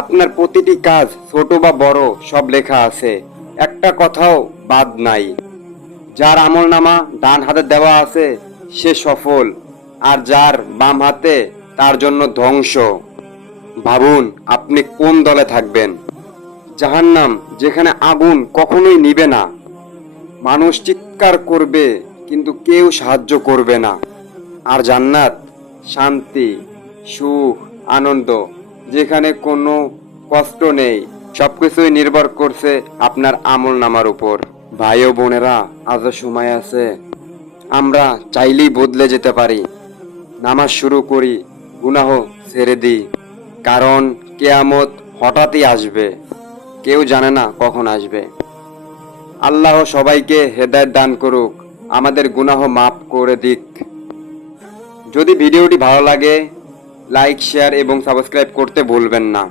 আপনার প্রতিটি কাজ ছোট বা বড় সব লেখা আছে, একটা কথাও বাদ নাই। যার আমলনামা ডান হাতে দেওয়া আছে সে সফল, আর যার বাম হাতে তার জন্য ধ্বংস। ভাবুন আপনি কোন দলে থাকবেন। জাহান্নাম, যেখানে আগুন কখনোই নিবে না, মানুষ চিৎকার করবে কিন্তু কেউ সাহায্য করবে না। আর জান্নাত, শান্তি, সুখ, আনন্দ, যেখানে কোনো কষ্ট নেই। সবকিছুই নির্ভর করছে আপনার আমল নামার উপর। ভাই ও বোনেরা, আজও সময় আছে। আমরা চাইলেই বদলে যেতে পারি। নামাজ শুরু করি, গুনাহ ছেড়ে দিই, কারণ কেয়ামত হঠাৎই আসবে, কেউ জানে না কখন আসবে। আল্লাহ সবাইকে হেদায়েত দান করুক, আমাদের গুনাহ মাফ করে দিক। যদি ভিডিওটি ভালো লাগে, লাইক, শেয়ার এবং সাবস্ক্রাইব করতে ভুলবেন না।